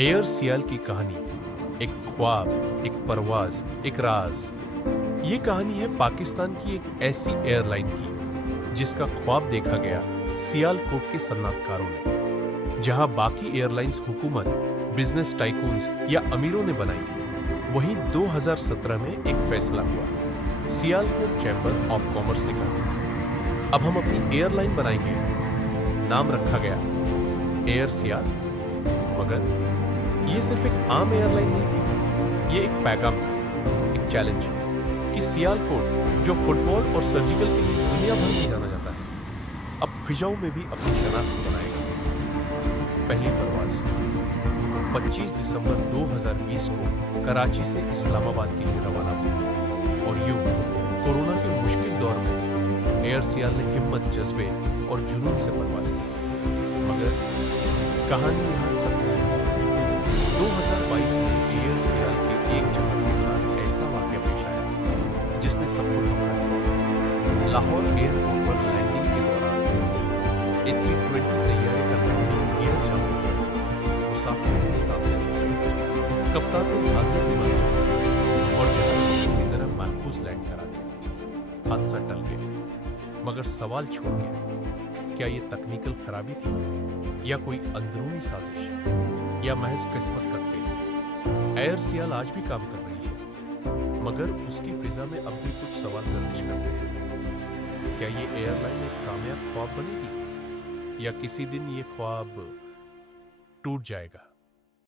Air सियाल की कहानी, एक ख्वाब, एक परवाज, एक राज। ये कहानी है पाकिस्तान की एक ऐसी एयरलाइन की जिसका ख्वाब देखा गया सियालकोट के सन्नाटकारों ने। जहां बाकी एयरलाइंस हुकूमत, बिजनेस टाइकून्स या अमीरों ने बनाई, वहीं 2017 में एक फैसला हुआ। सियालकोट चैम्बर ऑफ कॉमर्स ने कहा, अब हम अपनी एयरलाइन बनाएंगे। नाम रखा गया एयर सियाल। मगर ये सिर्फ एक आम एयरलाइन नहीं थी, ये एक पैगाम था, एक चैलेंज कि सियालकोट, जो फुटबॉल और सर्जिकल के लिए दुनिया भर में जाना जाता है, अब फिजाओं में भी अपनी शनाख्त बनाएगा। पहली परवाज 25 दिसंबर 2020 को कराची से इस्लामाबाद के लिए रवाना हुई। और यूं कोरोना के मुश्किल दौर में एयर सियाल ने हिम्मत, जज्बे और जुनून से परवाज की। मगर कहानी यहाँ खत्म नहीं हुई। 2022 में एयर सियाल के एक जहाज के साथ ऐसा वाकया पेश आया जिसने सबको चौंका दिया। लाहौर एयरपोर्ट पर लैंडिंग के दौरान A320 तैयारी का लैंडिंग गियर जाम हो गया। मुसाफिरों की सांसें रुक गईं। कप्तान ने हाजिर दिमाग और जहाज को किसी तरह महफूज लैंड करा दिया। हादसा टल गया, मगर सवाल छोड़ गया, क्या ये तकनीकल खराबी थी या कोई अंदरूनी साजिश, या महज किस्मत का खेल? एयर सियाल आज भी काम कर रही है, मगर उसकी फिजा में अब भी कुछ सवाल गर्दिश करते हैं। क्या ये एयरलाइन एक कामयाब ख्वाब बनेगी या किसी दिन ये ख्वाब टूट जाएगा?